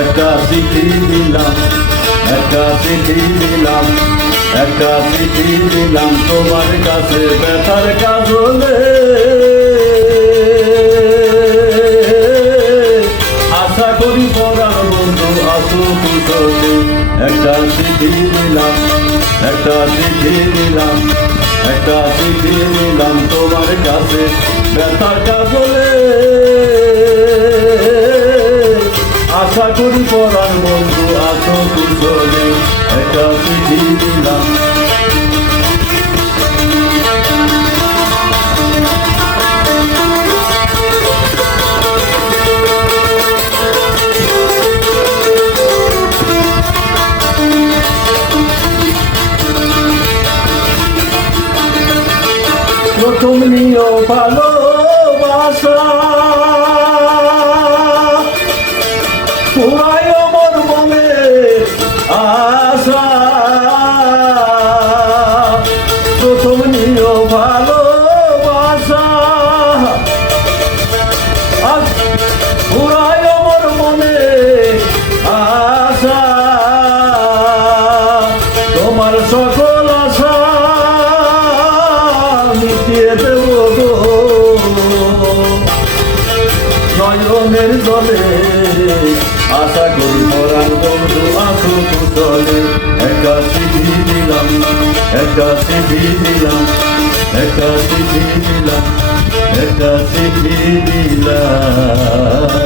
একটা চিঠি দিলাম, একটা চিঠি দিলাম, একটা চিঠি দিলাম তোমার কাছে ব্যথার কাজলে। আশা করি পরার বন্ধু আসো কুশলে। একটা চিঠি দিলাম, একটা চিঠি দিলাম, একটা চিঠি দিলাম তোমার কাছে ব্যথার কাজলে। আশা করি পরার বন্ধু আসো কুশলে। একটা চিঠি দিলাম। প্রথম নিয় ভালোবাসা পুরাই আমার মনে আশা। প্রথম নিয় ভালোবাসা পুরাই আমার মনে আশা। তোমার সকল আশা মিটিয়ে দেব গো নয়নের জলে। আশা করি পরার বন্ধু আসো কুশলে। একটা চিঠি দিলাম, একটা চিঠি দিলাম, একটা চিঠি দিলাম, একটা চিঠি দিলাম।